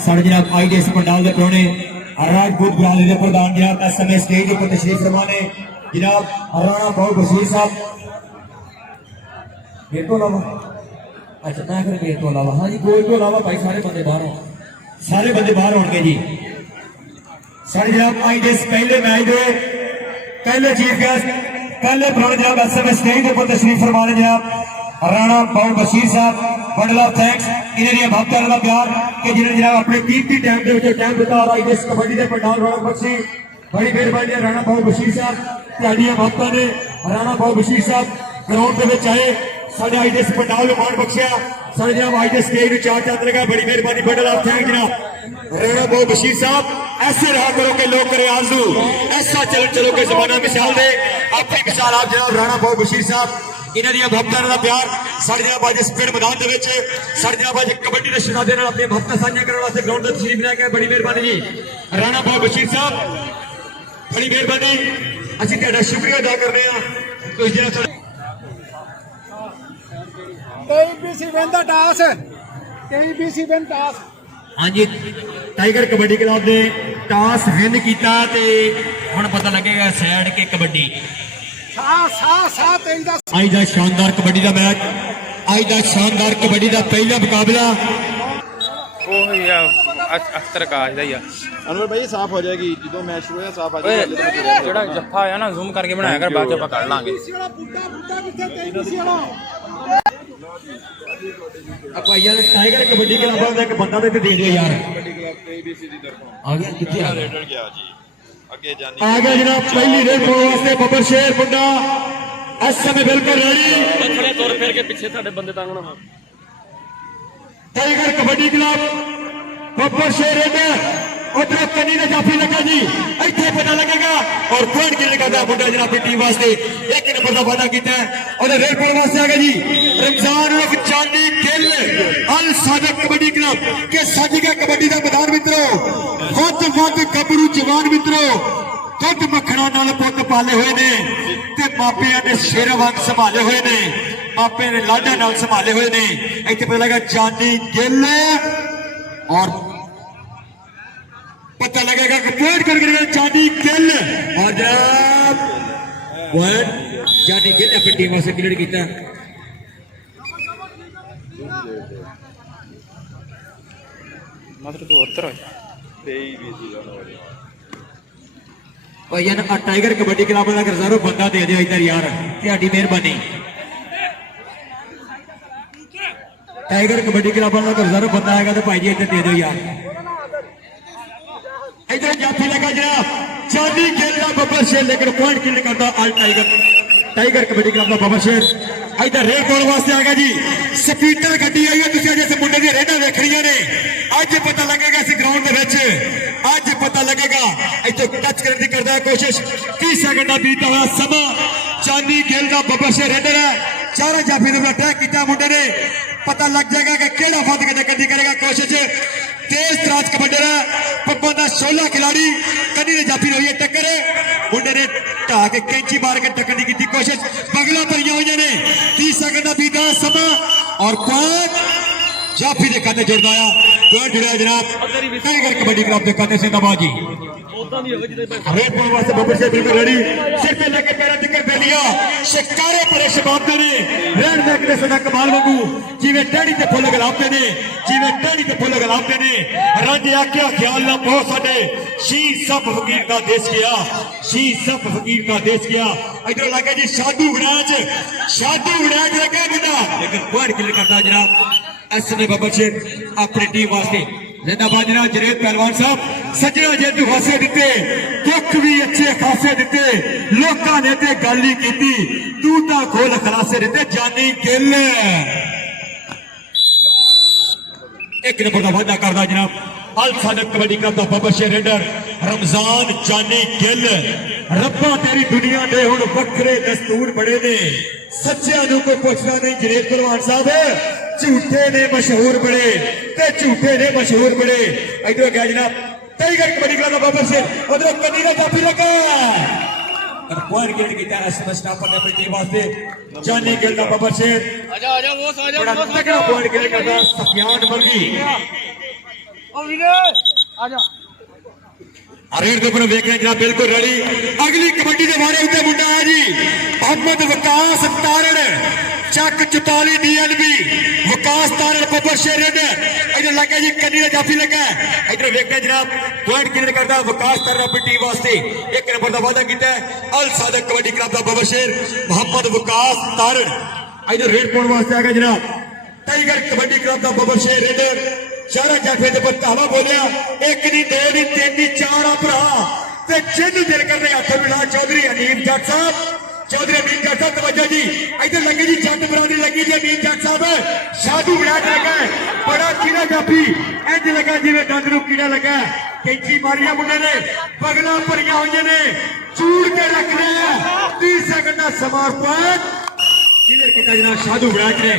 साढ़े जनाब IDS पंडाल के प्रोने राजपूत बरादरी के प्रधान जनाब इस समय स्टेज पर तशरीफ फरमा ने जनाब राणा बाबू बशीर साहब मेरे को अलावा अच्छा मैं फिर मेरे को अलावा हाँ जी कोई को अलावा भाई सारे बंदे बाहर हो सारे बंदे बाहर होंगे जी साढ़े जनाब IDS पहले मैच दे पहले चीफ गेस्ट पहले प्रोने जनाब इस समय स्टेज पर तशरीफ फरमा ने जनाब राणा बाबू बशीर साहब बंडल ऑफ थैंक्स इन्हें भक्तों का प्यार कि जिन्हें जनाब अपने कीमती टाइम के टाइम बिता रहा IDS कबड्डी के पंडाल रौनक बख्शी बड़ी मेहरबानी है राणा बाबू बशीर साहब त्याड़ियां भक्तों ने राणा बाबू बशीर साहब ग्राउंड के आए साढ़े IDS पंडाल में मान बख्शिया साढ़े जनाब IDS स्टेज में चार चांद लगा बड़ी मेहरबानी बंडल ऑफ थैंक जनाब राणा बाबू बशीर साहब ऐसे रहा करो के लोग करे आरजू ऐसा चलन चलो के जमाना मिसाल दे अपनी मिसाल आप जनाब राणा बाबू बशीर साहब इन्होंने भक्तों का प्यार साढ़े जनाब अज इस पिंड मैदान साढ़े जनाब अज कबड्डी के शहजादे अपने भक्त साझा करने वास्ते ग्राउंड में तशरीफ लैके बड़ी मेहरबानी जी राणा बाबू बशीर साहब बड़ी मेहरबानी असं तुहाडा शुक्रिया अदा करने हाँ जी टाइगर कबड्डी क्लब ने टॉस विन किया हुण पता लगेगा सैड के कबड्डी आज का शानदार कबड्डी का मैच आज का शानदार कबड्डी का पहला मुकाबला अख्तर का अनवर भाई साफ हो जाएगी जो मैच शुरू है साफ आ जाएगा जेड़ा जफ्फा है ना जूम करके बनाया कर बाद में पकड़ लांगे भाईया ने टाइगर कबड्डी के अलावा एक बंदा दे दे दियो यार आ गया किथे आ गया जी आगे जानी आ गया जनाब पहली रेड पाने वास्ते बब्बर शेर मुंडा इस समय बिल्कुल रेडी थोड़े तौर फेर के पीछे साडे बंदे तांगना टाइगर कबड्डी क्लब बब्बर शेर रेडर उधर कनी ने जाफी लगा जी इतने पता लगेगा और पॉइंट किल का मुंडा जनाब टीम वास्ते एक नंबर का वादा किया और रेड पाने वास्ते आ गया जी रमजान उर्फ चांदी गिल अल सादक कबड्डी क्लब के साजिगा कबड्डी का मैदान मित्रों वध गबरू जवान मित्रों दुध मखणा नाल पुत पाले हुए ने ते मापिया ने शेर वांग संभाले हुए ने मापे ने लाडा नाल संभाले हुए ने इतने पता लगा चांदी गिल और पता लगेगा कि पॉइंट करके चांदी गिल और जनाब पॉइंट चांदी गिल अपनी टीम से क्लियर किया मतलब तो उत्तर भैया ना टाइगर कबड्डी क्लब का रिजर्व बंदा दे दिया इधर यार ਤੁਹਾਡੀ मेहरबानी टाइगर कबड्डी क्लब का रिजर्व बंदा है तो भाई जी इधर दे दो यार इधर जाफी लगा जनाब चांदी गिल का बब्बर शेर लेकर पॉइंट किल करता अल टाइगर कबड्डी क्लब का बब्बर शेर इधर रेड बॉल वास्ते आ गया जी स्पीडर गड्डी आई है तुम जैसे मुंडे दी रेडा देखनिया ने अज पता लगेगा इस ग्राउंड के अज पता लगेगा इतने टच करने की करता है कोशिश 30 सेकंड का बीता हुआ समा चांदी गिल का बब्बर शेर रेडर है चारों जाफी ने अटैक किया मुंडे ने पता लग जाएगा कि केड़ा फत के गड्डी करेगा कोशिश तेज तराज कबड्डर है पप्पा का 16 खिलाड़ी कनी ने जाफी रही है टक्कर मुंडे ने ढा के कैंची मार के टक्कर की कोशिश बगला भरिया हुई ने 30 सेकंड का बीता समा और पॉइंट जाफी के खाते जुड़ता आया पॉइंट जुड़ा जनाब टाइगर कबड्डी क्लब के खाते से दबाजी रेड बॉल वास्ते बब्बर शेर बिल्कुल रेडी सिर पे लेके पैरा टिकर पे लिया शिकारे परेशान होते ने रेड बैक ने सदा कमाल वांगू जिवें टहनी ते फुल गलाते ने जिवें टहनी ते फुल गलाते ने रंज आख्या ख्याल ना बहुत साडे शीर सब फकीर का देश गया शीर सब फकीर का देश गया इधर लगे जी शादू गराज लगे बेटा लेकिन पॉइंट किल करता जनाब ऐसे बब्बर शेर अपनी टीम वास्ते जिंदाबाद जनाब जरेद पहलवान साहब सजना जेतू खासे दिते दुख भी अच्छे खासे दिते लोकां ने ते गल ही कीती तू ता खोल खलासे दिते जानी गिल एक नंबर का वादा करदा जनाब अल सादक कबड्डी क्लब का बब्बर शेर रेडर रमजान जानी गिल रब्बा तेरी दुनिया दे हुण वखरे दस्तूर बड़े ने सच्चियां नूं कोई पुछदा नहीं जरेद पहलवान साहब झूठे ने मशहूर बड़े ते झूठे ने मशहूर बड़े इधर गया जनाब टाइगर कबड्डी क्लब का बब्बर शेर उधर कनी का जाफी लगा और पॉइंट गेट की तरह से स्टाफर ने अपनी टीम वास्ते जानी गिल का बब्बर शेर आजा वो बड़ा तगड़ा पॉइंट गेट करता सफियान वर्गी रेड के ऊपर वेख रहे हैं जनाब बिल्कुल रेडी अगली कबड्डी के बारे उत्ते मुंडा है जी मोहम्मद विकास तारण चक 44 DNB विकास तारण बब्बर शेर इधर लगा जी कन्नी का जाफी लगा इधर वेख रहे हैं जनाब पॉइंट क्लियर करता विकास तारण अपनी टीम वास्ते एक नंबर का वादा किया अल सादक कबड्डी क्लब का बब्बर शेर मोहम्मद विकास तारण इधर रेड पाने वास्ते आ गया जनाब टाइगर कबड्डी क्लब का बब्बर शेर रेडर चारा जाफे दे पर धावा बोलिया एक नहीं दो नहीं तीन नहीं चार आ भरा ते जिन्नू दिल करने हथ मिला चौधरी अनीम जट साहब चौधरी अनीम जट साहब तवज्जो जी इधर लगी जी जट बरादरी लगी जी अनीम जट साहब साधु विराट लगा बड़ा कीड़ा जाफी इंज लगा जिवें दंद नूं कीड़ा लगा कैंची मारिया मुंडे ने पगला भरिया हुई ने चूड़ के रख रहे हैं 30 सेकंड का समर्पण क्लियर किया जनाब साधु विराट ने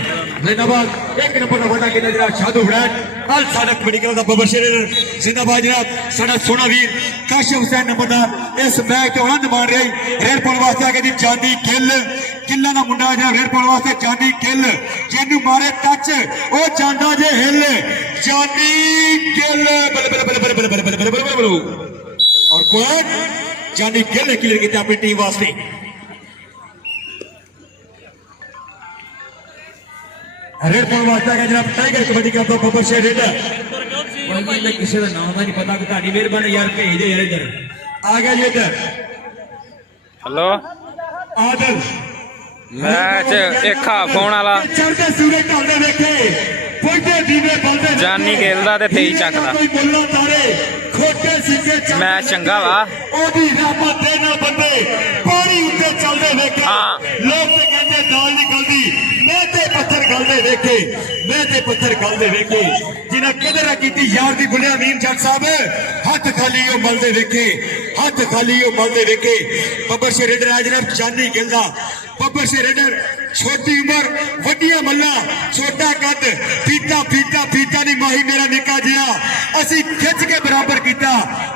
जिंदाबाद एक नंबर का वादा किया जनाब साधु विराट अल सादक मेडिकल का बब्बर शेर जिंदाबाद जनाब साडा सोना वीर काशिफ हुसैन नंबरदार इस मैच तो आनंद मान रही रेड पाने वास्ते आ गया जी चांदी किल किल्ला का मुंडा जनाब रेड पाने वास्ते चांदी किल जिन्नू मारे टच ओ चांदा जे हिल चांदी किल बल बल बल बल बल बल बल बल और कौन चांदी किल क्लियर किया अपनी टीम वास्ते रेड पॉइंट वास्ता है जनाब टाइगर कबड्डी क्लब का बब्बर शेर रेडर मैं किसी का नाम नहीं पता कि ताड़ी मेहरबानी यार भेज दे यार इधर आ गया जी इधर हेलो आदल मैच एक फोन वाला चढ़ते सूरज ढलदे देखे पुजदे दीवे बलदे जानी खेलदा ते 23 ਚੱਕਦਾ कोई मुल्ला तारे खोटे सिक्के मैच चंगा वा ओदी रापा दे ना बंदे पानी उत्ते चलदे देखे हाँ। लोग ते कहंदे दाल निकलदी मैं ते पत्थर गलदे देखे मैं ते पत्थर गलदे देखे जिन्हें कदर कीती यार दी बुलिया अमीन जट साहब हाथ खाली ओ मलदे देखे हाथ खाली ओ मलदे देखे बब्बर शेर रेडर आज जनाब चांदी गिलदा बब्बर शेर रेडर छोटी उम्र वड्डिया मल्ला छोटा कद पीता पीता पीता नहीं माही मेरा निका जिया असी खिंच के बराबर किया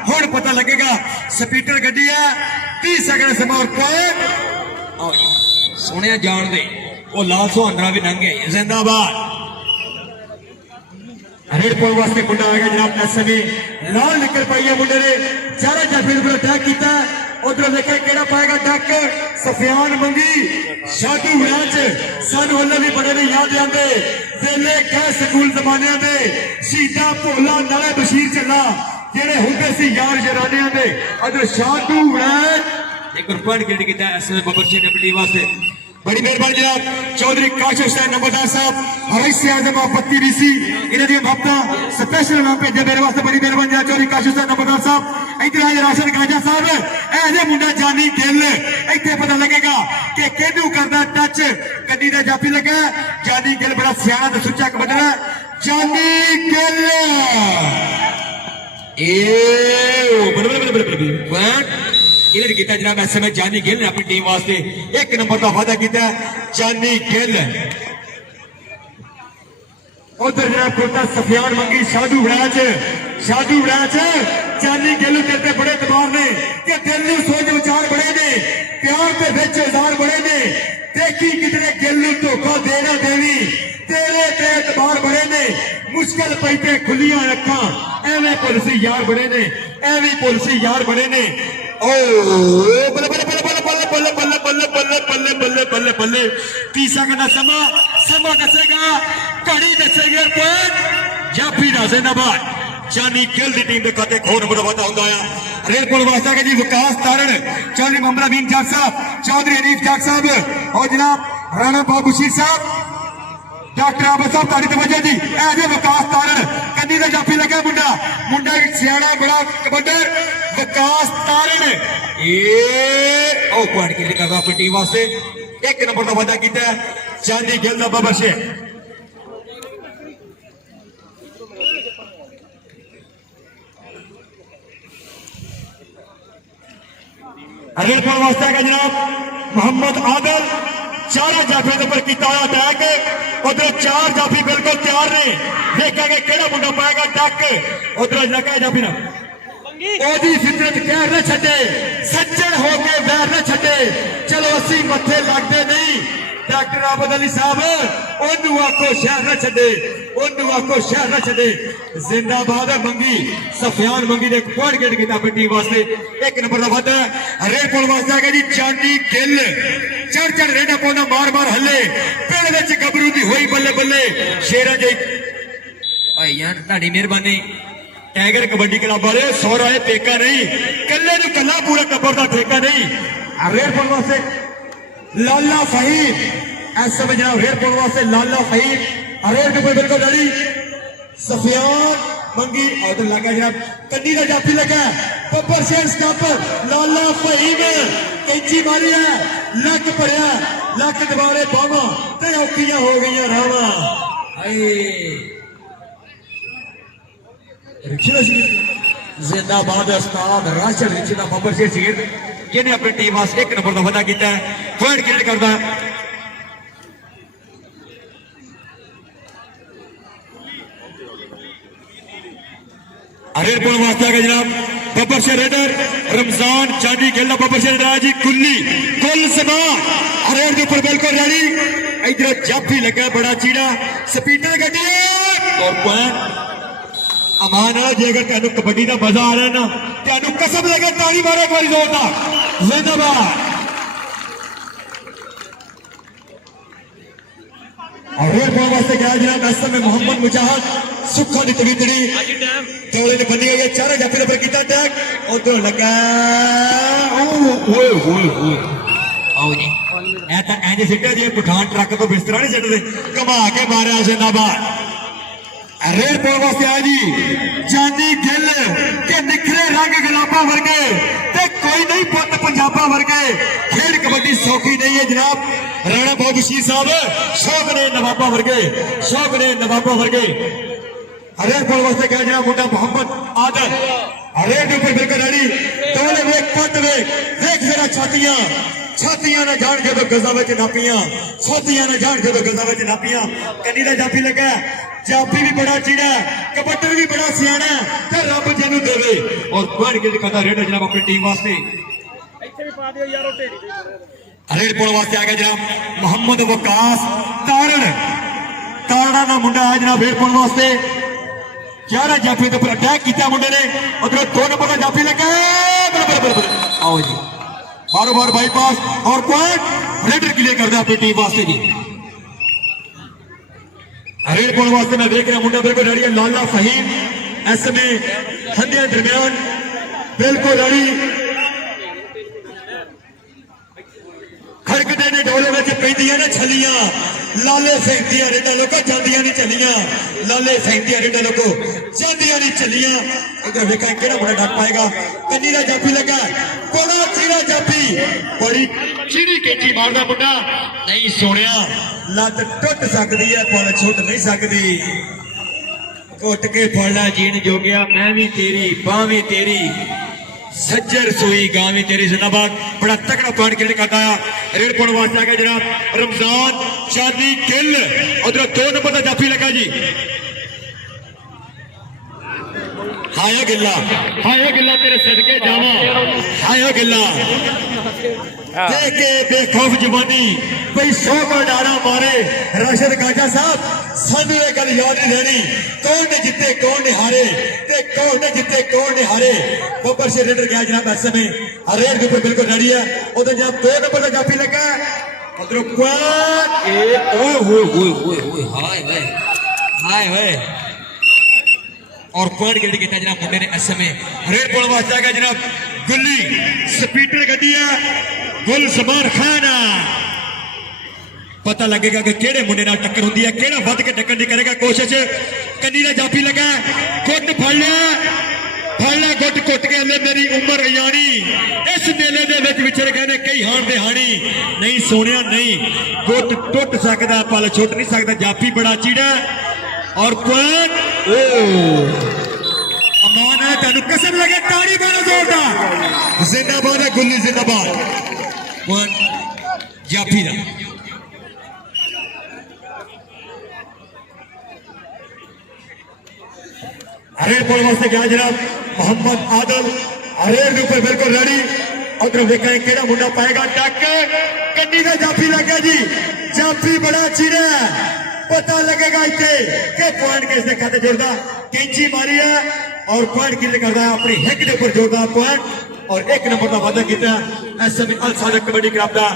हुण पता लगेगा स्पीटर गड्डी है 30 सेकंड समा और पॉइंट सोनिया जान दे वो लाल सुहांदरा भी लंघ गए जिंदाबाद रेड पॉल वास्ते मुंडा आ गया जनाब एसएमई लाल निकल पाई है मुंडे ने चारा जाफी पर अटैक किया उधर देखे केड़ा पाएगा डक सफियान मंगी साधु विराज सानू हल्ले भी बड़े ने याद आंदे वेले गए स्कूल जमाने दे सीधा भोला नाले बशीर चला जेड़े हुंदे सी यार जरानियां दे उधर साधु विराज एक पॉइंट क्लियर किया एसएमई बब्बर शेर अपनी वास्ते बड़ी मेहरबानी जनाब चौधरी काशिफ हुसैन नंबरदार साहब हवाई से आजम आपत्ति रीसी इन्हें दी हफ्ता स्पेशल नाम भेजे मेरे वास्ते बड़ी मेहरबानी जनाब चौधरी काशिफ हुसैन नंबरदार साहब इधर आए राशन गाजा साहब ऐसे मुंडा जानी दिल इतने पता लगेगा कि केनू करदा टच कन्नी दा जाफी लगा जानी गिल बड़ा सियाना ते सुच्चा कबड्डा जानी गिल ए बल बल बल बल बल क्लियर किया जनाब एसएमए जानी गिल ने अपनी टीम वास्ते एक नंबर का वादा किया जानी गिल उधर जनाब कोटा सफियान मंगी साधु विराज जानी गिल तेरे बड़े दबाव ने कि दिल नूं सोच विचार बड़े ने प्यार के विच इज़हार बड़े ने देखी कितने गिल नूं धोखा देना देवी तेरे ते एतबार बड़े ने मुश्किल पई ते खुलियां अखां एवें पुलिसी यार बड़े ने एवें पुलिसी यार बड़े ने ओ बल्ले बल्ले बल्ले बल्ले बल्ले बल्ले बल्ले बल्ले बल्ले बल्ले बल्ले बल्ले 30 सेकंड का समा दसेगा घड़ी दसेगी पॉइंट जाफी दा जिंदाबाद जानी गिल दी टीम दे खाते खो नंबर वादा हुंदा है रेल पुल वास्ता के जी विकास तारण चौधरी मोहम्मद अमीन जट साहब चौधरी अनीफ जट साहब और जनाब राणा बाबू बशीर साहब डॉक्टर आबद साहब ताड़ी तवज्जो जी ऐसे विकास तारण कन्नी दा जाफी लगा मुंडा सियाना बड़ा कबड्डर विकास तारण ए ओ पॉइंट के लिए अपनी टीम वास्ते एक नंबर का वादा किया चांदी गिल दा बब्बर शेर अगले पर वास्ता का जनाब मोहम्मद आदल चारा जाफी के ऊपर किया अटैक उधर 4 जाफी बिल्कुल तैयार ने देखेंगे केड़ा मुंडा पाएगा टक उधर लगा जाफी ना ओदी फितरत कहर न छे सज्जन हो के वैर न छे चलो असी मथे लगते नहीं डॉक्टर आबद अली साहब ओनू आखो शहर न छे, ओनू आखो शहर न छे। जिंदाबाद है मंगी, सफियान मंगी ने एक पॉइंट गेट किया अपनी टीम वास्ते। एक नंबर का वादा रेड पॉइंट वास्ते आ गया जी चांदी गिल, चढ़ रेडा पौधा मार मार हले पिंड विच गबरू दी होई बल्ले बल्ले शेरा जी यार ताड़ी मेहरबानी। टाइगर कबड्डी क्लब वाले 100 राय पेका नहीं, कल्ले नूं कल्ला पूरा टब्बर दा ठेका नहीं। रेड पॉइंट वास्ते लाला फहीम, इस समय जनाब रेड पॉइंट वास्ते लाला फहीम रेड के ऊपर बिल्कुल रेडी। सफियान मंगी और लगा जनाब कन्नी का जाफी लगा बब्बर शेर स्टापर लाला फहीम कैंची मारी है, लक पड़िया लक दबारे बावा ते औखियां हो गई रावा। जिंदाबाद उस्ताद राशिद रिचना बब्बर शेर शहीद जिन्हें अपनी टीम वास्ते एक नंबर का वादा किया है, पॉइंट क्रिएट करता है। रेड पॉइंट वास्ते आ गया जनाब बब्बर शेर रेडर रमजान चांदी खेलना बब्बर शेर रेडर जी कुल्ली कुल समा रेड के ऊपर बिल्कुल रेडी। इधर जाफी लगा बड़ा चीड़ा स्पीडर गड्डी और पॉइंट अमान जे अगर तेन कबड्डी का मजा आ रहा है ना तेन कसम लगे ताली मारो एक बार जोरदार जिंदाबाद। और रेड पॉइंट वास्ते गया जनाब इस समय मोहम्मद मुजाहिद सुखा दी तवीतड़ी तोड़े ने बनी हुई है चारों जाफी पर किया टैग उधर लगा आओ जी ऐसा इंज सिट्टा जी पठान ट्रक तो बिस्तरा नहीं सिटते घुमा के मारा जिंदाबाद। रेड पॉइंट वास्ते आया जी चांदी गिल के निखरे रंग गुलाबा वर्गे ते कोई नहीं पुत पंजाबा वर्गे। खेल कबड्डी सौखी नहीं है जनाब। राणा बाबू बशीर साहब शौक ने नवाबा वर्गे, शौक ने नवाबा वर्गे। रेड पॉइंट वास्ते क्या जनाब मुंडा मोहम्मद आदल रेड ऊपर बिल्कुल रेडी तोले वेख पट वेख जरा छातियां छातियां ने जान के तो गजा विच नापियां, छातियां ने जान के तो गजा विच नापियां। कन्नी दा जाफी लगा जाफी भी बड़ा चीड़ा कबड्डी भी बड़ा सियाना ते रब जनु देवे और पॉइंट गिल करता रेड जनाब अपनी टीम वास्ते। रेड पॉइंट वास्ते आ गया जनाब मोहम्मद वकास तारण तारणा का मुंडा है जनाब रेड पॉइंट वास्ते 11 जाफी के ऊपर अटैक किया मुंडे ने उधर 2 नंबर का जाफी लगा आओ जी बार बार बाईपास और पॉइंट रेडर क्लियर कर दिया अपनी टीम वास्ते जी। रेड पॉइंट वास्ते मैं देख रहा मुंडा बिल्कुल रेडी है लाला फहीम ऐसे में हंडिया दरमियान बिल्कुल रेडी खड़कते ने डोले में पैंदियां ने छलियां लाले फेंकदियां रेडा लोको जांदियां नहीं चलियां लाले फेंकदियां रेडा लोको जांदियां नहीं चलियां। इधर देखा केड़ा बड़ा डक पाएगा कन्नी दा जाफी लगा बड़ा चीड़ा जाफी बड़ी चीड़ी केची मारदा मुंडा नहीं सोनिया लत टुट सकदी है पर छुट नहीं सकदी। घुट के फड़ना जीन जोगिया मैं भी तेरी बां भी तेरी सज्जर सोई गांव तेरी जिंदाबाद। बड़ा तगड़ा पॉइंट क्लियर करता है रेड पॉइंट वास्ते आ गया जनाब रमजान चांदी गिल उधर 2 नंबर का जाफी लगा जी। हाय गिल्ला तेरे सदके जावा हाय गिल्ला देख के बेखौफ जवानी भाई 100 को डारा मारे राशिद गाजा साहब सानू ये गल याद नहीं रहनी कौन ने जिते कौन ने हारे ते कौन ने जिते कौन ने हारे। बब्बर शेर रेडर गया जनाब इस समय रेड के ऊपर बिल्कुल रेडी है उधर जनाब 2 नंबर का जाफी लगा उधर क्वाड हाय और पॉइंट गिल्ड किया जनाब मुंडे ने इस समय रेड पॉइंट वास्ते आ गया जनाब गुल्ली स्पीडर गड्डी है गुल समान खाना पता लगेगा कि केड़े मुंडे नाल टक्कर होंदी है केड़ा वध के टक्कर नहीं करेगा कोशिश कन्नी दा जाफी लगा गुट फड़ लिया गुट घुट के ले मेरी उम्र अयानी इस मेले दे विच विचर गए ने कई हाण दे हाणी नहीं सोनिया नहीं गुट टुट सकदा पल छुट नहीं सकदा जाफी बड़ा चीड़ा और पॉइंट अमान है तेन कसम लगे ताड़ी मारो जोरदार जिंदाबाद है गुल्ली जिंदाबाद पॉइंट जाफी दा। रेड पॉइंट वास्ते गया जनाब मोहम्मद आदल रेड के ऊपर बिल्कुल रेडी उधर देखा केड़ा मुंडा पाएगा टक कबड्डी का जाफी लगे जी, जाफी बड़ा चिड़ा पता लगेगा इतने कि पॉइंट किसने खाते जोड़ता, कैंची मारी है और पॉइंट कितने करता है अपनी हिक के ऊपर जोड़ता पॉइंट और एक नंबर का वादा किया इस समय अल सादक कबड्डी क्लब का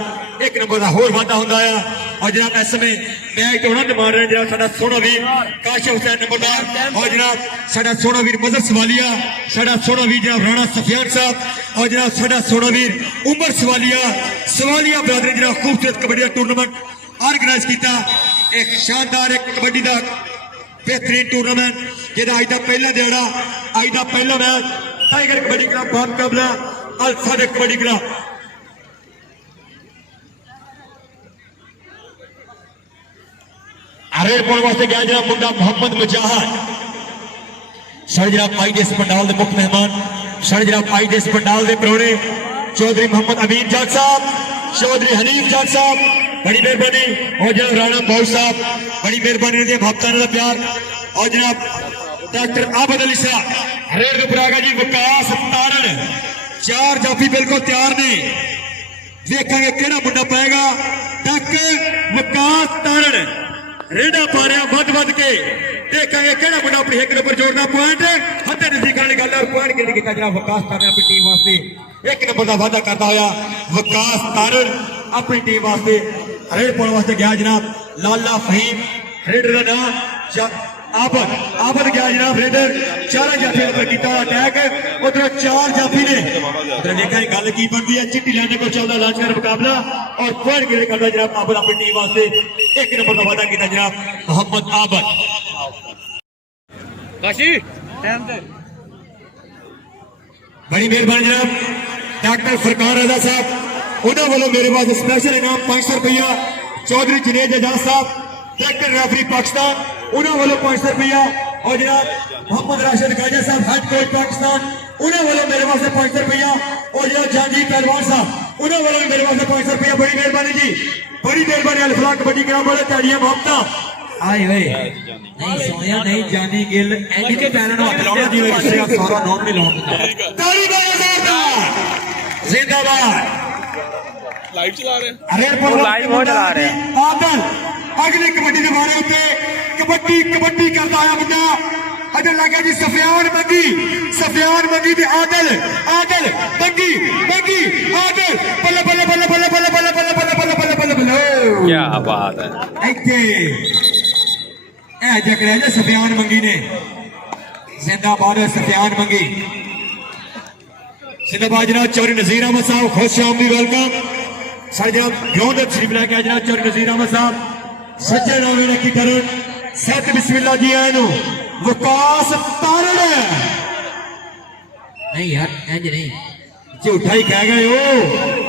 एक नंबर का होर वादा होता है और जनाब इस समय मैच तो आनंद मार रहे हैं जनाब साडा सोना वीर काशिफ हुसैन नंबरदार और जनाब साडा सोना वीर मजर सवालिया, साडा सोना वीर जनाब राणा सफियान साहब और जनाब साडा सोना वीर उमर सवालिया बरादरी जनाब खूबसूरत कबड्डी का टूर्नामेंट ऑर्गेनाइज किया। एक शानदार एक कबड्डी का बेहतरीन टूर्नामेंट जिहदा अज दा पहला दिहाड़ा अज दा पहला मैच टाइगर कबड्डी क्लब का मुकाबला अल सादक कबड्डी क्लब अरेर पाने वास्ते गया जनाब मुंडा मोहम्मद मुजाहिद साढ़े जनाब आई देश पंडाल के मुख्य मेहमान साढ़े जनाब आई देश पंडाल के प्रोने चौधरी मोहम्मद अमीर जाट साहब, चौधरी हनीफ जाट साहब बड़ी मेहरबानी और जनाब राणा भाऊ साहब बड़ी मेहरबानी ने हफ्ता का प्यार और जनाब डॉक्टर आबद अली साहब हरेर उपरागा जी विकास तारण चार जाफी बिल्कुल तैयार ने देखा केड़ा मुंडा पाएगा तक विकास तारण रेडा पा रहा वध वध के देखा केड़ा मुंडा अपनी हिक ऊपर जोड़ना पॉइंट हथे नजदीक आने गल और पॉइंट के लिए जनाब विकास तारण अपनी टीम वास्ते एक नंबर का वादा करता हुआ विकास तारण अपनी टीम वास्ते रेड पाने वास्ते गया जनाब लाला फहीम रेडर का नाम आबद गया जनाब रेडर चार जाफी पर किया अटैक उधर चार जाफी ने उधर देखा गल की बनती है चिट्टी लाने को चलता लाजकर मुकाबला और पॉइंट गिरे करता जनाब आबद अपनी टीम वास्ते एक नंबर का वादा किया जनाब मोहम्मद आबद काशी बड़ी मेहरबानी जनाब डॉक्टर फरकार रजा साहब उन्होंने वालों मेरे पास स्पेशल इनाम 500 रुपया चौधरी जुनेद एजाज साहब डायरेक्टर रेफरी पाकिस्तान उन्होंने वालों 500 रुपया और जनाब मोहम्मद राशिद खाजा साहब हेड कोच पाकिस्तान उन्होंने वालों मेरे पास 500 रुपया और जनाब जहांगीर पहलवान साहब उन्होंने वालों मेरे पास 500 रुपया बड़ी मेहरबानी जी बड़ी मेहरबानी अल्फला कबड्डी क्लब वाले ताड़ियां मोहब्बत आए हुए नहीं सोया नहीं जानी गिल एंड के पैरन हाथ लाउना जी ने सारा नाम भी लाउन ताली बजाओ जिंदाबाद लाइव चला रहे हैं अरे लाइव हो चला रहे हैं आदल अगली कबड्डी के बारे उत्ते कबड्डी करता आया बंदा अजर लगा जी सफियान मंगी ते आदल मंगी आदल बल्ले बल्ले बल्ले बल्ले बल्ले बल्ले बल्ले बल्ले बल्ले बल्ले बल्ले बल्ले क्या बात है इत्ते ए जकड़े ने सफियान मंगी ने जिंदाबाद सफियान मंगी जिंदाबाद जनाब चौधरी नजीर अहमद साहब खुश आमदी वेलकम साढ़े जनाब ग्राउंड शरीफ लेके आए जनाब चौधरी नजीर अहमद साहब सज्जन नामी रखी करण सत बिस्मिल्लाह जी आए विकास तारण नहीं यार इंज नहीं झूठा ही कह गए हो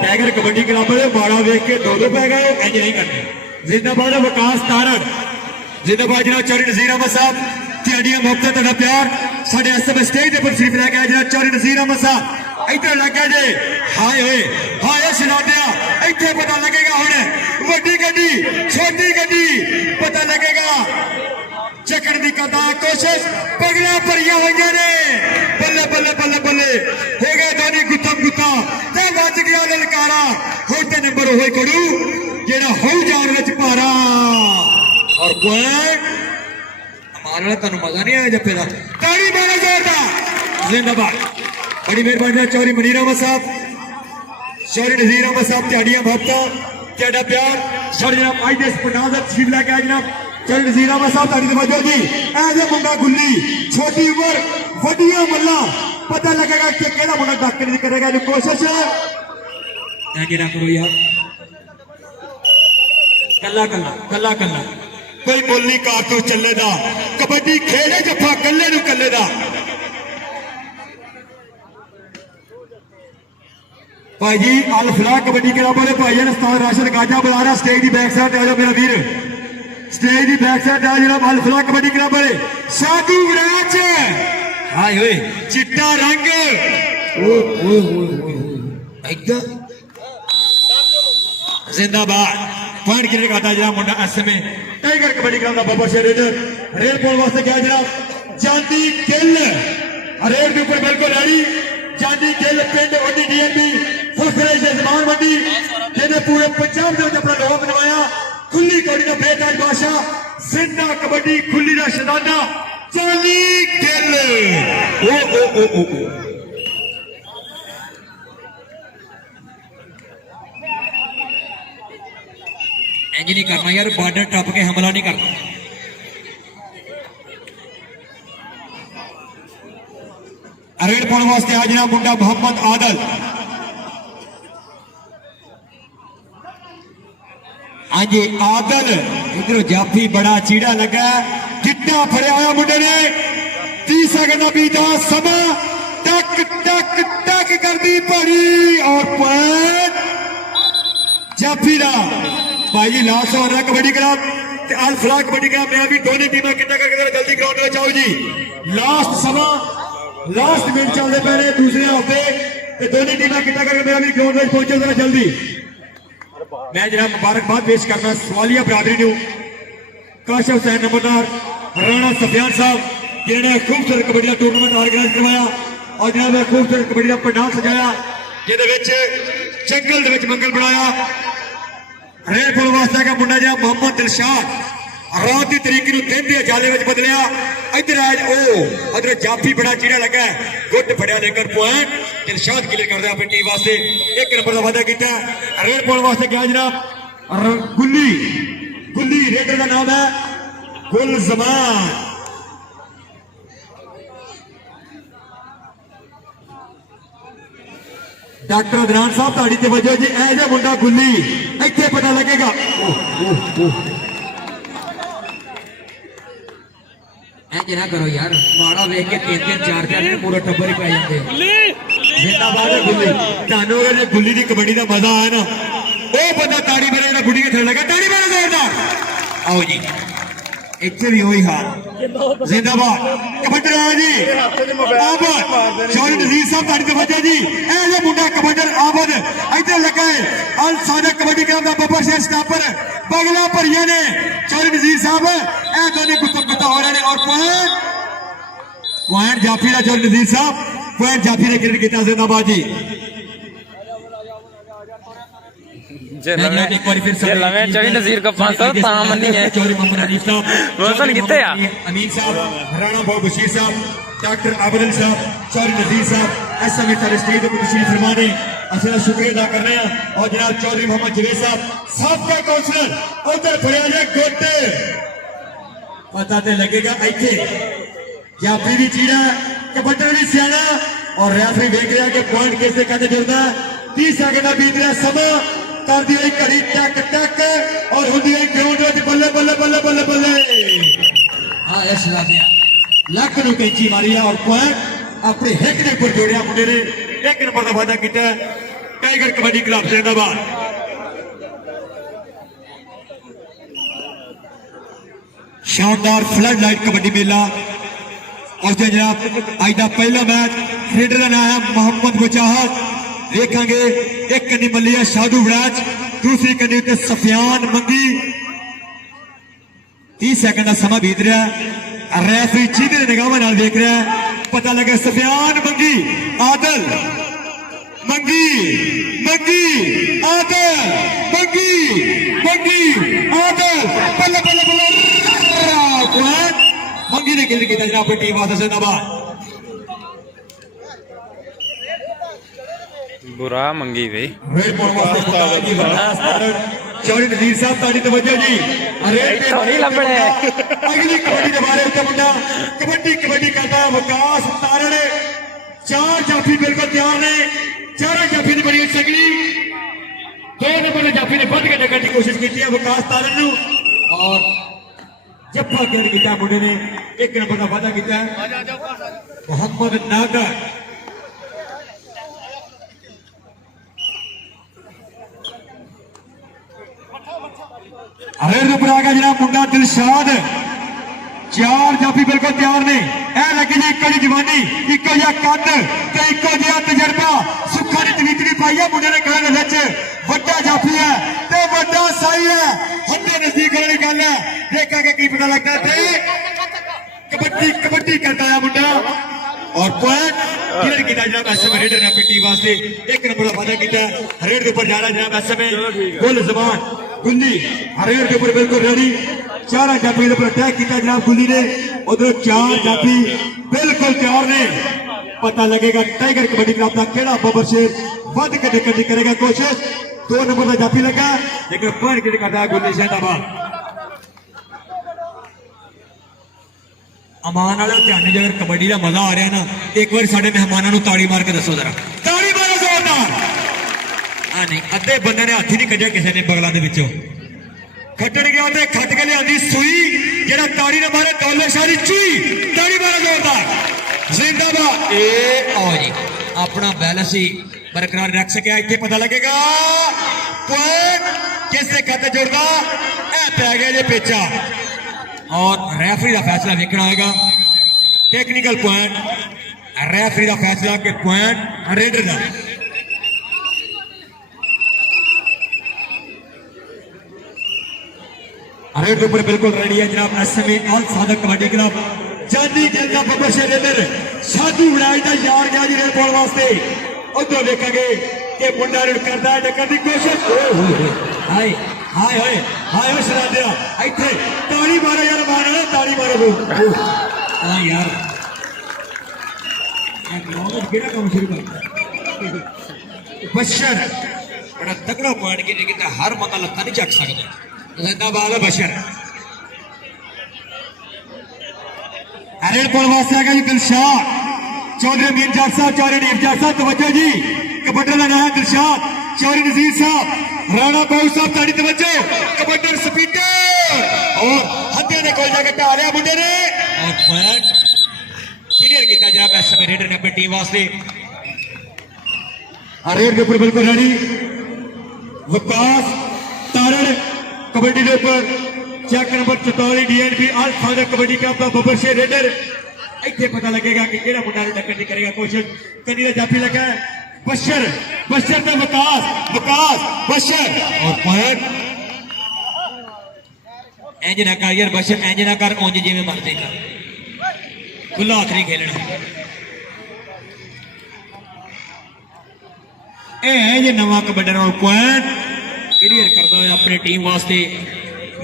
टाइगर कबड्डी क्लब में माड़ा वेख के दो पै गए इंज नहीं करने जिंदाबाद विकास तारण जिंदाबाद जनाब चौधरी नजीर अहमद साहब त्याड़ियां मुफ्त तुहाडा प्यार साडे एसएम स्टेज पर शरीफ लेके आए जनाब चौधरी नजीर अहमद साहब इधर लगे जे हाय शराबिया इतने पता लगेगा हुण वड्डी गड्डी छोटी गड्डी पता लगेगा चकड़ दी करदा कोशिश पगड़ा भरिया हुई ने बल्ले बल्ले बल्ले बल्ले हो गए दोनी गुत्थम गुत्था ते बच गया ललकारा होते नंबर होए कड़ू जेड़ा हो जान विच भारा और पॉइंट हमारा तुहानू मजा नहीं आया जप्पे दा ताड़ी मारो जोरदार जिंदाबाद बड़ी मेहरबानी चौधरी मनीर अहमद साहब चौधरी नजीर अहमद साहब त्याड़ियां मोहब्बत त्याड़ा प्यार साढ़े जनाब आई देश पंडाल का तशरीफ लेके आए जनाब चौधरी नजीर अहमद साहब ताड़ी तवज्जो जी ऐसे मुंडा गुल्ली छोटी उम्र वड्डियां मल्ला पता लगेगा कि केड़ा मुंडा डॉक्टर नहीं करेगा जो कोशिश ऐसे ना करो यार कल्ला कोई मुल नहीं कारतूस चले दा कबड्डी खेले जफा कल्ले नू कल्ले दा भाई जी अल फलाह कबड्डी क्लब वाले भाई ने उस्ताद राशिद गाजा बुला रहा स्टेज की बैक साइड आ जाओ मेरा वीर स्टेज की बैक साइड आ जनाब अल फलाह कबड्डी क्लब वाले साधु विराज हाय होए चिट्टा रंग एकदम जिंदाबाद पॉइंट गिर खाता जनाब मुंडा एसएमए टाइगर कबड्डी क्लब का बाबा शेर रेल पोल वास्ते गया जनाब चांदी गिल रेल के ऊपर बिल्कुल रेडी चांदी गिल पिंड ओडी डीएनबी फुल फ्रेश जजमान मंडी जिन्हें पूरे पंजाब के अपना लोहा बनवाया खुली कबड्डी का बेताज बादशाह जिंदा कबड्डी खुली का शहजादा जॉनी गिल ओ ओ ओ ओ ओ इंज नहीं करना यार बॉर्डर टप के हमला नहीं करना रेड पाने वास्ते आज ना मुंडा मोहम्मद आदल आज आदल इधर जाफी बड़ा चीड़ा लगा जितना फड़िया हुआ मुंडे ने 30 सेकंड बीता समा टक टक टक कर दी पड़ी और पॉइंट जाफी दा भाई जी लास्ट ओवर है कबड्डी क्लब ते अल फलाह कबड्डी क्लब मैं भी दोनों टीमें कितना करके जल्दी ग्राउंड में जाओ जी लास्ट समा लास्ट मिनट चलते पे ने दूसरे हफ्ते ते दोनों टीमें कितना करके मेरा भी ग्राउंड में पहुंचे जरा जल्दी मैं जनाब मुबारकबाद पेश करना सवालिया बरादरी नु काशिफ हुसैन नंबरदार राणा सफियान साहब जिन्होंने खूबसूरत कबड्डी का टूर्नामेंट ऑर्गेनाइज करवाया और जनाब खूबसूरत कबड्डी का पंडाल सजाया जिहदे विच जंगल दे विच मंगल बनाया रेड पुल वास्ते का मुंडा जहा मोहम्मद दिलशाद रात की तरीके दिन के अजाले में बदलिया इधर आज उधर जाफी बड़ा चीड़ा लगा गुट फड़िया लेकर पॉइंट दिलशाद क्लियर कर दिया अपनी टीम वास्ते 1 नंबर का वादा किया रेड पुल वास्ते क्या जनाब गुल्ली गुल्ली रेडर का नाम है गुल जमान डॉक्टर अदनान साहब ताड़ी तवज्जो जी ऐसे मुंडा गुल्ली इतने पता लगेगा ऐसे ना करो यार माड़ा वेख के 3-3 4-4 पूरा टब्बर ही पै जाते जिंदाबाद है गुल्ली तानू अगर गुल्ली की कबड्डी का मजा आया ना वो बंदा ताड़ी मेरे बुढ़ी के थड़ लगा ताड़ी मेरा जोरदार आओ जी इतने भी वही हाल जिंदाबाद कबड्डर आया जी आबद चौधरी नजीर साहब ताड़ी तवज्जो जी ऐसे मुंडा कबड्डर आबद इधर लगा है अल सादा कबड्डी क्लब का बाबा शेर स्टापर बगला भरिया ने चौधरी नजीर साहब ए दोनों गुत्ता हो रहे हैं और पॉइंट जाफी का चौधरी नजीर साहब पॉइंट जाफी ने क्रिकेट किया जिंदाबाद जी चौधरी नजीर का 500 तां मन्नी है चौधरी मोहम्मद हनीफ साहब वसन किथे आ अमीन साहब राणा बाबू बशीर साहब डॉक्टर आबदल साहब चौधरी नजीर साहब एसएमए तारे स्टेज पर तशरीफ फरमा ने असला शुक्रिया अदा कर रहे हैं और जनाब चौधरी मोहम्मद जवेद साहब साबका काउंसलर उधर फड़िया जे गोटे पता तो लगेगा इतने जाफी भी चीड़ा कबड्डर भी सियाना और रेफरी देख रहा है कि पॉइंट कैसे कहते जुड़ता 30 सेकंड बीत रहा समा कर दी गई घड़ी टक टक और होती गई ग्राउंड में बल्ले बल्ले बल्ले बल्ले बल्ले हाँ यश लक नु कैंची मारी और पॉइंट अपने हिक के ऊपर जोड़िया मुंडे ने 1 नंबर का वादा किया टाइगर कबड्डी क्लब जिंदाबाद शानदार फ्लड लाइट कबड्डी मेला और जनाब आज का पहला मैच खेड का नाम है मोहम्मद मुजाहिद देखेंगे एक कन्नी मल्ली है साधु वराज दूसरी कन्नी उत्ते सफियान मंगी 30 सेकंड का समा बीत रहा है रेफरी सीधे निगाह नाल देख रहा है पता लगे सफियान मंगी आदल मंगी मंगी आदल मंगी मंगी आदल बल्ले बल्ले बल्ले मंगी ने खेल किया जनाब टीम वास्ते जिंदाबाद बुरा मंगी भाई चौधरी नजीर साहब ताड़ी तवज्जो जी नहीं लभणे अगली कबड्डी के बारे में मुंडा कबड्डी कबड्डी करता विकास तारण 4 जाफी बिल्कुल तैयार ने 4 जाफी की बड़ी सगली 2 नंबर ने जाफी ने बंद के डकन की कोशिश की है विकास तारण नु और जप्पा गेंद किया मुंडे ने 1 नंबर का वादा किया मोहम्मद नागर अरे रुपरा का जनाब मुंडा दिलशाद 4 जाफी बिल्कुल तैयार ने ए लगी जी इको जवानी इको जिहा कद ते इको जिहा तजर्बा सुखा ने तवीतरी पाई है मुंडे ने गल विच वड्डा जाफी है ते वड्डा साई है हंडे नजदीक वाली गल है देखेंगे की पता लगता है कबड्डी कबड्डी करता है मुंडा और पॉइंट क्लियर किया जनाब एसएम रेडर ने अपनी टीम वास्ते एक नंबर का वादा किया रेड के ऊपर जा रहा जनाब एसएम गुल जबान गुल्ली रेड के ऊपर बिल्कुल रेडी चार जाफी के ऊपर अटैक किया जनाब गुल्ली ने उधर चार जाफी बिल्कुल तैयार ने पता लगेगा टाइगर कबड्डी क्लब का केड़ा बबर शेर वध के करनी करेगा कोशिश 2 नंबर का जाफी लगा लेकिन पॉइंट के लिए करता है गुल्ली शहदाबाद अमान वाला ध्यान जो अगर कबड्डी का मजा आ रहा ना एक बार साढ़े मेहमानों को ताड़ी मार के दसो जरा ताड़ी मारो जोरदार हाँ नहीं अद्धे बंदे ने हाथी नहीं कढ़िया किसी ने बगलों के विचों खट्टन गया तो खट के लिया सुई जेड़ा ताड़ी ने मारे दौलतशाही चूई ताड़ी मारो जोरदार जिंदाबाद ए आओ जी अपना बैलेंस ही बरकरार रख सके इतने पता लगेगा पॉइंट किसने खाते जोड़दा ए पै गया जे पेचा और रेफरी का फैसला देखना होगा टेक्निकल पॉइंट रेफरी का फैसला के पॉइंट रेडर का रेड के ऊपर बिल्कुल रेडी है जनाब एसएमए अल सादक कबड्डी क्लब चांदी जेल का बबर शेर रेडर साधु उड़ाई का यार गया जी रेड बॉल वास्ते उधर देखेंगे कि मुंडा रेड करता है टक्कर की कोशिश हाय हाय हाय हाय हाय शरादिया इथे ताड़ी मारो यार मारो ताड़ी मारो हां यार ग्राउंड केड़ा काम शुरू कर बशर बड़ा तगड़ा पॉइंट के लेकिन हर बंदा लत्ता नहीं चक सकता जिंदाबाद है बशर रेड बॉल वास्ते आ गया जी दिलशाद चौधरी अमीन जाट साहब चौधरी नीर जाट साहब तवज्जो जी कबड्डी लगा है दिलशाद चौधरी नजीर साहब राणा बाबू साहब ताड़ी तवज्जो कबड्डी स्पीकर और हत्या ने कोई जाके ढा लिया मुंडे ने और पॉइंट क्लियर किया जनाब एसएम रेडर ने अपनी टीम वास्ते रेड के ऊपर बिल्कुल रेडी विकास तारण कबड्डी के ऊपर चेक नंबर 44 डीएनपी अल सादक कबड्डी क्लब का बबर शेर रेडर इतने पता लगेगा कि केड़ा मुंडा ने टक्कर नहीं करेगा कोशिश कनी का जाफी लगा है बशर बशर पे विकास विकास बशर और पॉइंट इंज ना कर यार बशर इंज ना कर उंज जिवें मरदे कर खुला हाथ नहीं खेलना ए इंज नवा कबड्डी और पॉइंट क्लियर करदा है अपनी टीम वास्ते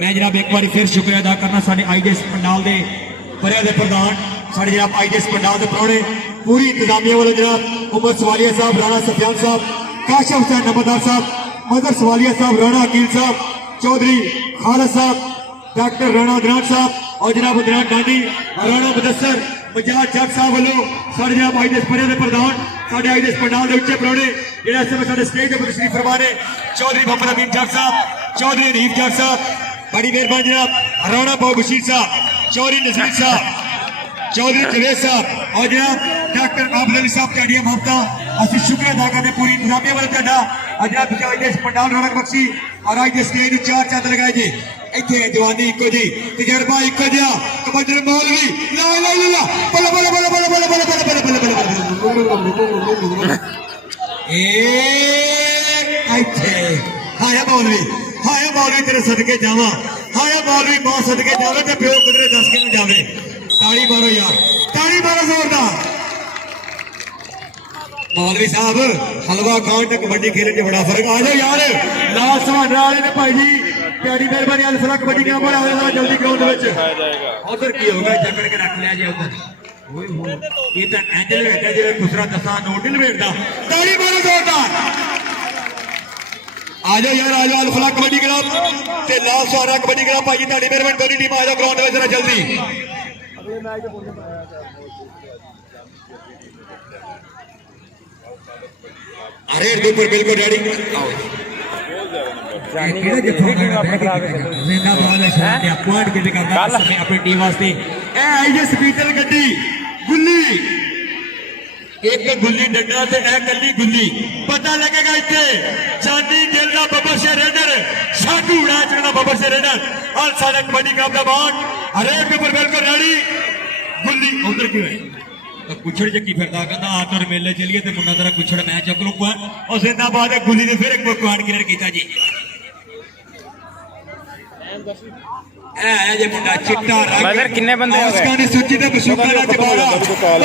मैं जनाब एक बार फिर शुक्रिया अदा करना साडे आईडीएस पंडाल दे बरिया दे प्रधान साडे जनाब आईडीएस पंडाल दे परौणे पूरी इंतजामिया वाले जनाब उमर सवालिया साहब राणा सफियान साहब काशिफ हुसैन नंबरदार साहब मदर सवालिया साहब राणा अकील साहब चौधरी खालिद साहब डॉक्टर राणा अदनान साहब और जनाब अदनान डांडी राणा मुदस्सर बजाज जट साहब वालों साडे जनाब आईडीएस बरिया दे प्रधान साडे आईडीएस पंडाल दे उच्चे परौणे जेड़ा इस समय साडे स्टेज ते तशरीफ फरमा ने चौधरी मोहम्मद अमीन जट साहब चौधरी अनीफ जट साहब बड़ी मेहरबानी जनाब राणा बाबू बशीर साहब चौधरी नजीर साहब चौधरी जवेद साहब और जनाब डॉक्टर आबद अली साहब का ममता असि शुक्र अदा करते पूरी इंतजामिया वाले तुहाडा जनाब आईडीएस पंडाल रौनक बख्शी और आज स्टेज नूं चार चंद लगाए जी इत्थे जवानी इको जी तजर्बा इको जिहा कबड्डी मौलवी ला ला ला बल्ले बल्ले बल्ले बल्ले बल्ले बल्ले बल्ले बल्ले बल्ले ए इत्थे हाया मौलवी तेरे सदके जावा हाया मौलवी मां सदके जावे ते प्यो किधरे दस के न जावे ताड़ी मारो यार ताड़ी मारो जोरदार मौलवी साहब हलवा खान ते कबड्डी खेलने से बड़ा फर्क आ जाओ यार लाल सवाना वाले ने भाई जी प्यारी मेहरबानी अलफला कबड्डी का बड़ा होगा जल्दी ग्राउंड में उधर की होगा जकड़ के रख लिया जी उधर ये तो एंजल है जे दूसरा दसा नोट नहीं लपेटदा ताड़ी मारो जोरदार आ जाओ यार आ जाओ अलफला कबड्डी क्लब ते लाल सवाना कबड्डी क्लब भाई ताड़ी मेहरबानी दोनों टीम आ जाओ ग्राउंड में जरा जल्दी रेड के ऊपर बिल्कुल रेडी अपनी टीम वास्ते स्पीकर गड्डी गुल्ली एक गुल्ली डंडा ते ए कल्ली गुल्ली पता लगेगा इत्थे चांदी जेल दा बबर शेर रेडर साधु उड़ा चढ़ना बबर शेर रेडर और सारे कबड्डी का अपना बाग रेड के ऊपर बिल्कुल रेडी गुल्ली उधर क्यों है तो कुछड़ जकी फिरदा कहंदा आ तो मेले चलिए ते मुन्ना तेरा कुछड़ मैं चक लूंगा और जिंदाबाद है गुल्ली ने फिर एक पॉइंट क्लियर कीता जी ए जे मुंडा चिट्टा रंग किन्ने बंदे हो गए उसका ने सूची ते बसूका दा जबाड़ा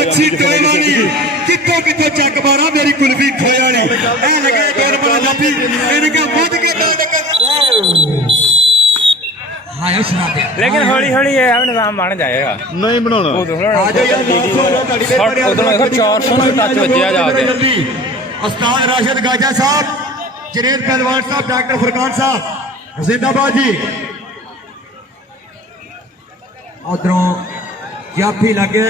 अच्छी तोयवानी कितो ਹੌਲੀ ਇਹ ਨਿਜ਼ਾਮ ਬਣ ਜਾਏਗਾ ਨਹੀਂ ਬਣਾਉਣਾ ਉਦੋਂ ਆ ਜਾਓ ਯਾਰ 900 ਲੋ ਤੁਹਾਡੀ ਸ਼ਾਟ ਉਦੋਂ ਦੇਖੋ 400 ਨੂੰ ਟੱਚ ਵੱਜਿਆ ਜਾ ਕੇ ਉਸਤਾਦ ਰਾਸ਼ਦ ਗਾਜਾ ਸਾਹਿਬ ਜਰੇਦ ਪਹਿਲਵਾਨ ਸਾਹਿਬ ਡਾਕਟਰ ਫੁਰਕਾਨ ਸਾਹਿਬ ਜ਼ਿੰਦਾਬਾਦ ਜੀ ਉਧਰੋਂ ਜਾਫੀ ਲੱਗੇ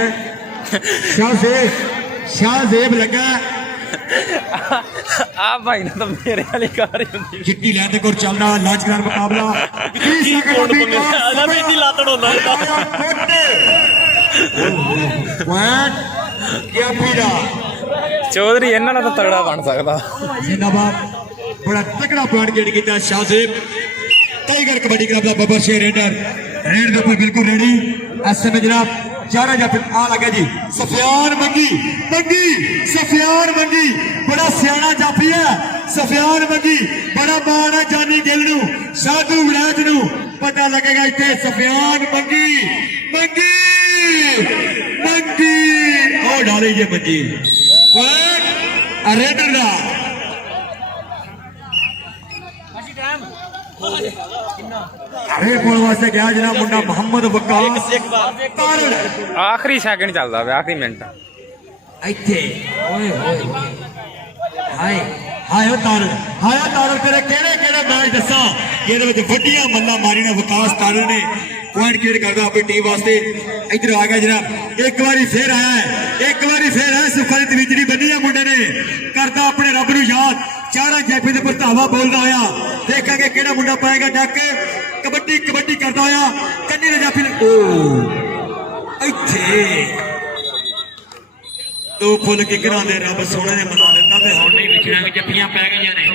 ਸ਼ਾਹਜ਼ੇਬ ਲੱਗਾ ਆ ਭਾਈ ਨੇ ਤਾਂ ਮੇਰੇ ਵਾਲੀ ਕਾਰ ਹੀ ਹੁੰਦੀ ਚਿੱਟੀ ਲੈਣ ਦੇ ਕੋਲ ਚੱਲਦਾ ਲਾਜਗਾਰ ਮੁਕਾਬਲਾ ਕੀ ਕੋਣ ਬੰਦੇ ਆਦਾ ਵੀ ਇੰਨੀ ਲਾਤੜ ਹੁੰਦਾ ਪੁਆਇੰਟ ਜਾਫੀ ਦਾ ਚੌਧਰੀ ਇਹਨਾਂ ਨਾਲ ਤਾਂ ਤਗੜਾ ਬਣ ਸਕਦਾ ਜ਼ਿੰਦਾਬਾਦ ਬੜਾ ਤਕੜਾ ਪੁਆਇੰਟ ਗੇੜ ਕੀਤਾ ਸ਼ਾਹਜ਼ੇਬ ਟਾਈਗਰ ਕਬੱਡੀ ਕਲੱਬ ਦਾ ਬੱਬਰ ਸ਼ੇਰ ਰੇਡਰ ਰੇਡ ਦੇ ਉੱਪਰ ਬਿਲਕੁਲ ਰੈਡੀ ਐਸ ਸਮੇਂ ਜਨਾਬ ਚਾਰਾ ਜਾਂ ਆ ਲੱਗਾ ਜੀ ਸਫਿਆਨ ਮੰਗੀ ਸਫਿਆਨ ਮੰਗੀ ਬੜਾ ਸਿਆਣਾ ਜਾਫੀ ਹੈ ਸਫਿਆਨ ਮੰਗੀ ਬੜਾ ਮਾਣ ਹੈ ਜਾਨੀ ਗਿੱਲ ਨੂੰ ਸਾਧੂ ਵਿਲਾਜ ਨੂੰ ਪਤਾ ਲੱਗੇਗਾ ਇੱਥੇ ਸਫਿਆਨ ਮੰਗੀ ਉਹ ਡਾਲੀ ਜੇ ਮੰਗੀ ਰੇਡਰ ਦਾ ਅਰੇ ਕੋਲ ਵਾਸਤੇ ਗਿਆ ਜਨਾਬ ਮੁੰਡਾ ਮੁਹੰਮਦ ਵਕਾਸ ਤਾਰੜ ਆਖਰੀ ਸੈਕਿੰਡ ਚੱਲਦਾ ਵੇ ਆਖਰੀ ਮਿੰਟ ਇੱਥੇ ਓਏ ਹੋਏ ਹਾਏ ਉਹ ਤਾਰੜ ਤੇਰੇ ਕਿਹੜੇ ਮੈਚ ਦੱਸਾਂ ਇਹਦੇ ਵਿੱਚ ਵੱਡੀਆਂ ਮੱਲਾਂ ਮਾਰੀਆਂ ਵਕਾਸ ਤਾਰੜ ਨੇ ਪੁਆਇੰਟ ਕਲੀਅਰ ਕਰਦਾ ਆਪਣੀ ਟੀਮ ਵਾਸਤੇ ਇੱਧਰ ਆ ਗਿਆ ਜਨਾਬ ਇੱਕ ਵਾਰੀ ਫੇਰ ਆਇਆ ਸੁਖਾਲਿਤ ਵਿਚੜੀ ਬੰਨੀ ਆ ਮੁੰਡੇ ਨੇ ਕਰਦਾ ਆਪਣੇ ਰੱਬ ਨੂੰ ਯਾਦ ਚਾਰਾਂ ਜੈਪੀ ਦੇ ਪ੍ਰਤਾਵਾ ਬੋਲਦਾ ਹੋਇਆ ਦੇਖਾਂਗੇ ਕਿਹੜਾ ਮੁੰਡਾ ਪਾਏਗਾ ਡੱਕ ਕਬੱਡੀ ਕਰਦਾ ਹੋਇਆ ਕੰਨੀ ਨੇ ਜਾਫੀ ਇੱਥੇ ਦੋ ਫੁੱਲ ਕਿਕਰਾਂ ਦੇ ਰੱਬ ਸੋਹਣੇ ਨੇ ਮਨਾ ਦਿੱਤਾ ਤੇ ਹੁਣ ਨਹੀਂ ਵਿਛੜਾਂਗੇ ਜੱਫੀਆਂ ਪੈ ਗਈਆਂ ਨੇ